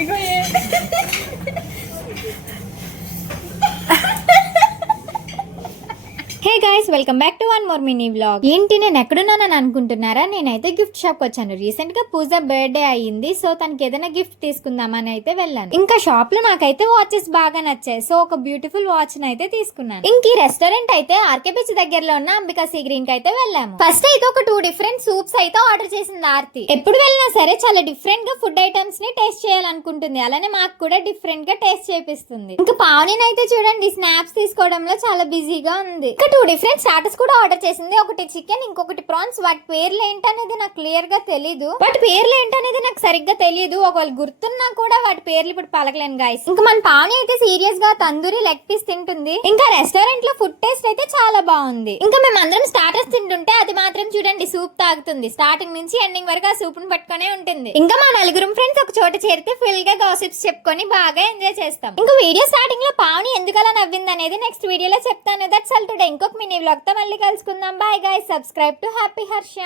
Ego hey guys, welcome back to one more mini vlog. ఏంటి నేను ఎక్కడున్నానని అనుకుంటున్నారా? నేనైతే గిఫ్ట్ షాప్ కి వచ్చాను. రీసెంట్ గా పూజ బర్త్డే అయ్యింది, సో తనకి ఏదైనా గిఫ్ట్ తీసుకుందామని అయితే వెళ్ళాను. ఇంకా షాప్ లో నాకైతే వాచెస్ బాగా నచ్చాయి, సో ఒక బ్యూటిఫుల్ వాచ్ అయితే తీసుకున్నాను. ఇంక ఈ రెస్టారెంట్ అయితే ఆర్కే బీచ్ దగ్గరలో ఉన్న అంబికా సీ గ్రీన్ కి అయితే వెళ్ళాము. ఫస్ట్ అయితే ఒక 2 డిఫరెంట్ సూప్స్ అయితే ఆర్డర్ చేసింది ఆర్తి. ఎప్పుడు వెళ్ళినా సరే చాలా డిఫరెంట్ గా ఫుడ్ ఐటమ్స్ ని టేస్ట్ చేయాలనుకుంటుంది, అలానే మాకు కూడా డిఫరెంట్ గా టేస్ట్ చేపిస్తుంది. ఇంకా పావని అయితే చూడండి, స్నాప్స్ తీసుకోవడంలో చాలా బిజీగా ఉంది. 2 డిఫరెంట్ స్టార్టర్స్ కూడా ఆర్డర్ చేసింది. ఒకటి చికెన్, ఇంకొకటి ప్రాన్స్. వాటి పేర్లు ఏంటనేది నాకు క్లియర్ గా తెలీదు. వాటి పేర్లు ఏంటనేది నాకు సరిగ్గా తెలియదు. ఒకవేళ గుర్తున్నా కూడా వాటి పేర్లు ఇప్పుడు పలకలేను గైస్. ఇంకా మన పావని అయితే సీరియస్ గా తందూరి లెగ్ పీస్ తింటుంది. ఇంకా రెస్టారెంట్ లో ఫుడ్ టేస్ట్ అయితే చాలా బాగుంది. ఇంకా మేమందరం స్టార్టర్స్ తింటుంటే అది మాత్రం చూడండి సూప్ తాగుతుంది. స్టార్టింగ్ నుంచి ఎండింగ్ వరకు ఆ సూప్ ను పట్టుకునే ఉంటుంది. ఇంకా మా 4 ఫ్రెండ్స్ ఒక చోట చేరితే ఫుల్ గా గాసిప్స్ చెప్పుకొని బాగా ఎంజాయ్ చేస్తాం. ఇంకా వీడియో స్టార్టింగ్ లో పావని ఎందుకు అలా నవ్వింది అనేది నెక్స్ట్ వీడియోలో చెప్తాను. That's all today. ఇంకొక మినీ వ్లాగ్ తో మళ్ళీ కలుసుకుందాం. Bye guys, subscribe to happy Harsha.